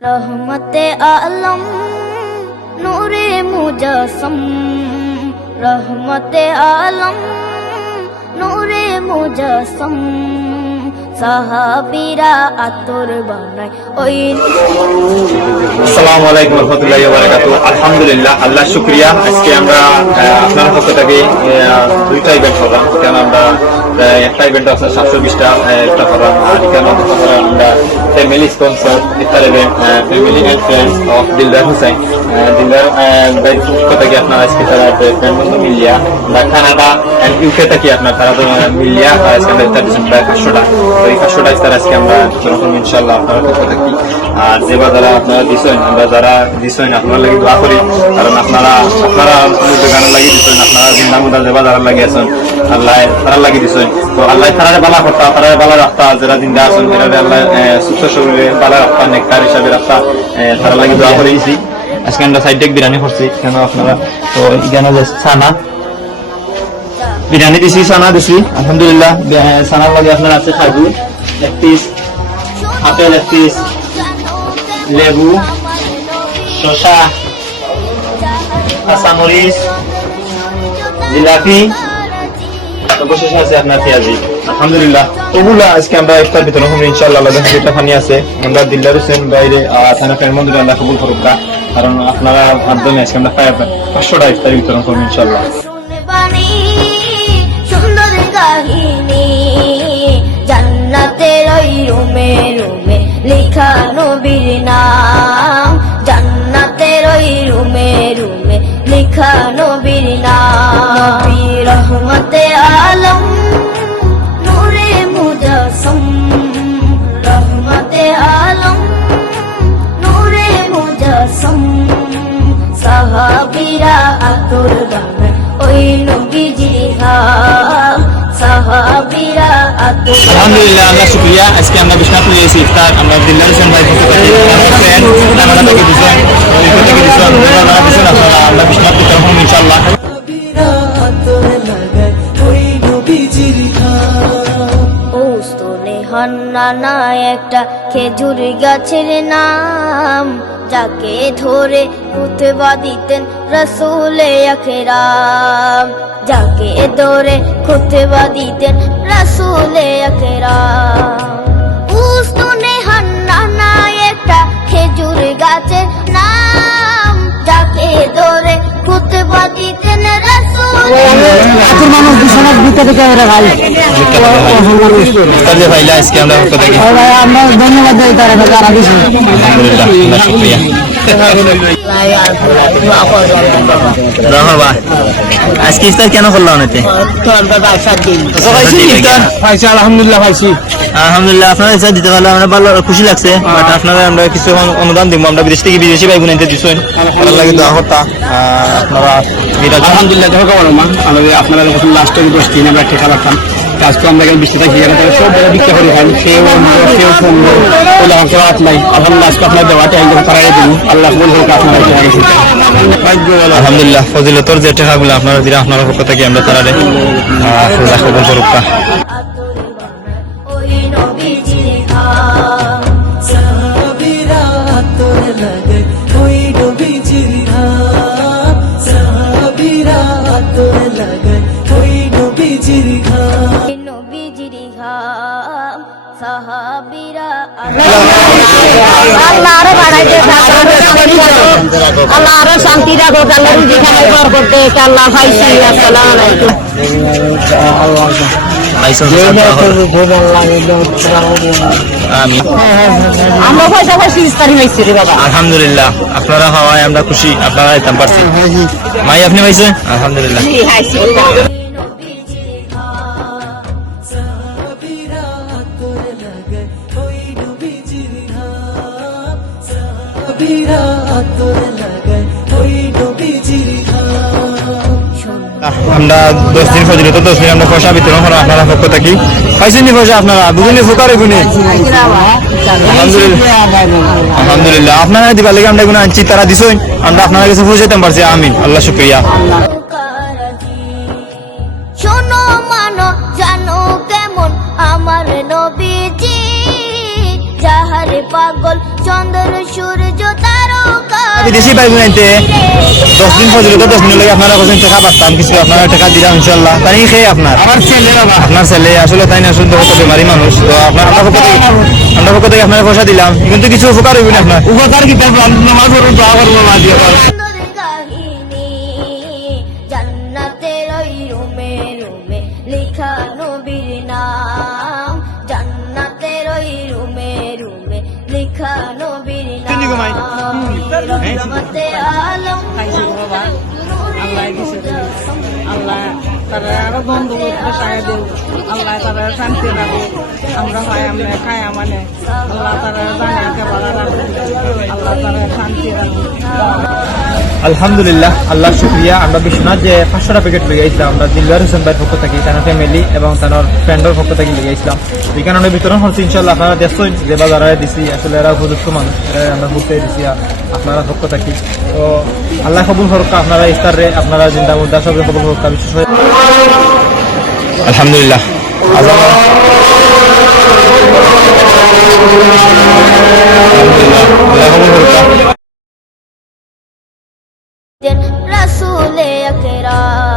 रहमते आलम नूरे मुजस्सम, रहमते आलम नूरे मुजस्सम, সাহাবীরা আতর বানায় ওই। আসসালামু আলাইকুম ওয়া রাহমাতুল্লাহি ওয়া বারাকাতুহু। আলহামদুলিল্লাহ, আল্লাহ শুকরিয়া। আজকে আমরা আপনার পক্ষ থেকে দুইটা ইভেন্ট করলাম। কেন আমরা একটা ইভেন্ট আছে 720টা একটা করলাম, আর কেন আমরা ফ্যামিলি স্পন্সর ইফতার event, family and friends of Dildar Hossain. Dildar পক্ষ থেকে আপনার আজকে তারা ফ্রেন্ড বন্ধু মিলিয়া আমরা কানাডা এন্ড ইউকে থেকে আপনার তারা মিলিয়া আজকে আমরা ইফতার দিচ্ছেন প্রায় 500টা। এই 500টা ইফতার আজকে আমরা যখন ইনশাআল্লাহ আপনার পক্ষ থাকি। আর যেবা যারা আপনারা দিচ্ছেন, আমরা যারা দিচ্ছেন আপনার লাগে দোয়া করি, কারণ আপনারা গানের লাগিয়ে দিচ্ছেন, আপনারা জিন্দামুদা যেবা যারা লাগিয়েছেন আল্লাহ তারা লাগিয়ে দিচ্ছেন। তো আল্লাহ তারা বালা করতা, তারা বালা রাখতা, যারা জিন্দা আছেন এরা আল্লাহ সুস্থ শরীরে বালা রাখতা, নেককার হিসাবে রাখতা, তারা লাগে দোয়া করে দিছি। আজকে আমরা সাইড ডেক বিরিয়ানি করছি কেন আপনারা তো এখানে যে ছানা বিরিয়ানি দিছি, ছানা দিছি আলহামদুলিল্লাহ। ছানার লাগে আপনার আছে খাজুর এক পিস, আপেল এক পিস, লেবু, শসা, কাঁচামরিচ, জিলাপি, অবশেষে আছে আপনার পেঁয়াজি। আলহামদুলিল্লাহ ওগুলো আজকে আমরা ইফতার বিতরণ করবো ইনশাআল্লাহ। যেটা পানি আছে আমরা দিলদার হোসেন বাইরে থানা ফ্রেন্ড মন্দিরে আল্লাহ কবুল করুক, কারণ আপনারা মাধ্যমে আজকে আমরা 500টা ইফতার বিতরণ করবো ইনশাআল্লাহ। সুন্দর কাহিনী জান্নাতের ওই রুমে রুমে লেখা নবীর নাম, জান্নাতের ওই রুমে রুমে লেখা নবীর নাম। রহমতে আলম নূরে মুজস্সম, রহমতে আলম নূরে মুজস্সম, সাহাবীরা আতর বানায় ওই নবীজির হাত, সাহাবীরা আতর। আলহামদুলিল্লাহ, আল্লাহ শুকরিয়া। আজকে আমরা বিশ্বনাথপুর এসেছি ইফতার আমরা দিলদার হোসেন ভাই পক্ষ থেকে ফ্রেন্ড আমরা থেকে দিছেন আপনারা আমরা বিশ্বনাথপুর তখন ইনশাআল্লাহ। হান্নানা একটা খেজুর গাছের নাম, যাকে ধরে খুতবা দিতেন রাসূলে আকরাম, যাকে ধরে খুতবা দিতেন রাসূলে আকরাম। উস্তনে হান্নানা একটা খেজুর গাছের নাম, যাকে ধরে খুতবা দিতেন রাসূলে। মানুষ বিছানার ভিতরে ক্যামেরা ভাই ভাইলা আজকে আমরা পক্ষ থেকে আমরা ধন্যবাদ দিই তারা যারা দিছে। আলহামদুলিল্লাহ, আল্লাহ শুকরিয়া। আজকে ইফতার কেন করলাম অনেকে আলহামদুলিল্লাহ পাইছি। আলহামদুলিল্লাহ আপনারা ইফতার দিতে পারলে আমরা ভালো খুশি লাগছে। বাট আপনারা আমরা কিছু অনুদান দিব, আমরা বিদেশ থেকে বিদেশি ভাই বোনাইতে দিচ্ছেন ভালো লাগে দোয়া করতা। আপনারা আলহামদুলিল্লাহ দেখো কেমন মা আমাদের আপনারা যখন লাস্টে 10 দিন আমরা ঠেকা রাখতাম, আজকে আমরা এখানে 20 টাকা খেয়ে গেলে সব বেলা বিক্রি করে খাই, সেও সেও পনেরো ওলা হাত নাই। আলহামদুলিল্লাহ আজকে আপনার দেওয়াটা একদম তারাই দিন, আল্লাহ বল হোক আপনারা। আলহামদুলিল্লাহ ফজিলতর যে টাকাগুলো আপনারা দিলে আপনার পক্ষ থেকে আমরা তারারে আল্লাহ কবুল করুক। ওই নবীজির হাত, সাহাবীরা আতর লাগায় ওই নবীজির হাত, সাহাবীরা আতর লাগায় ওই নবীজির হাত। ওই নবীজির হাত, সাহাবীরা আল্লাহ আরো বাড়াইতে আল্লাহ আরো শান্তি রাখো, আল্লাহ রুজি খানায় ঘর করতে আল্লাহ পাইছি। আসসালামু আলাইকুম। আমরা পয়সা পাইছি ইফতারি পাইছি রে বাবা। আলহামদুলিল্লাহ আপনারা হওয়ায় আমরা খুশি, আপনারা আইতাম পারছি। মাই আপনি পাইছেন? আলহামদুলিল্লাহ। সাহাবীরা আতর লাগায় ওই নবীজির হাত, সাহাবীরা আতর লাগায় ওই নবীজির হাত। আমরা 10 দিন ফজিলত 10 দিন আমরা পয়সা বিতরণ করো আপনারা পক্ষ থেকে। পাইছেন নি পয়সা আপনারা? বুঝুনি ফুকারে গুনি। আলহামদুলিল্লাহ আপনারা দিবার লাগে আমরা গুণ আনছি, তারা দিছেন আমরা আপনারা কাছে পৌঁছাইতে পারছি। আমিন, আল্লাহ শুকরিয়া। শোনো মানো জানো কেমন আমার নবীজি, যাহার পাগল চন্দ্র সূর্য তারকা বিদেশি ভাই বোনাইতে 10 দিন পর্যন্ত 10 দিন লাগে আপনারা কোথায় টাকা পাচ্ছেন কিছু আপনারা টাকা দিলাম ইনশাআল্লাহ তাই খেয়ে আপনার আমার ছেলে বাবা আপনার ছেলে আসলে তাই না আসলে কত বেমারি মানুষ তো আপনার আমরা পক্ষ থেকে আপনারা পয়সা দিলাম কিন্তু কিছু উপকার হইবে না আপনার উপকার কি নামাজ পড়ুন দোয়া করবো মা দিয়ে সুন্দর কাহিনী জান্নাতের ওই রুমে রুমে লেখা নবীর নাম জান্নাতের ওই রুমে রুমে লেখা নবীর নাম রহমতে আলম আল্লাহ তারা আরো বন্ধু সাহায্য দেব আল্লাহ তারা শান্তি রাখো আমরা হয় আমরা খাই মানে আল্লাহ তারা জানাকে ভালো রাখো আল্লাহ তারা শান্তি রাখো আলহামদুলিল্লাহ আল্লাহ শুক্রিয়া আমরা বিশ্বনাথ যে 500টা প্যাকেট লিয়ে গেছিলাম আমরা দিলওয়ার হোসেন ভাইয়ের পক্ষ থেকে তার ফ্যামিলি এবং তার ফ্রেন্ডের পক্ষ থেকে লিয়ে গেছিলাম এই কারণে বিতরণ হচ্ছে ইনশাল্লাহ আপনারা দেখছেন যে বাজারে দিছি আসলে এরা উপযুক্ত মানুষ এরা আমরা ঘুরতে দিছি আপনারা পক্ষ থাকি তো আল্লাহ কবুল হরকা আপনারা ইফতারে আপনারা জিন্দা মুদ্রা সব কবুল হরকা বিশেষ করে আলহামদুলিল্লাহ আল্লাহ কবুল হরকা রাসূলে আকরাম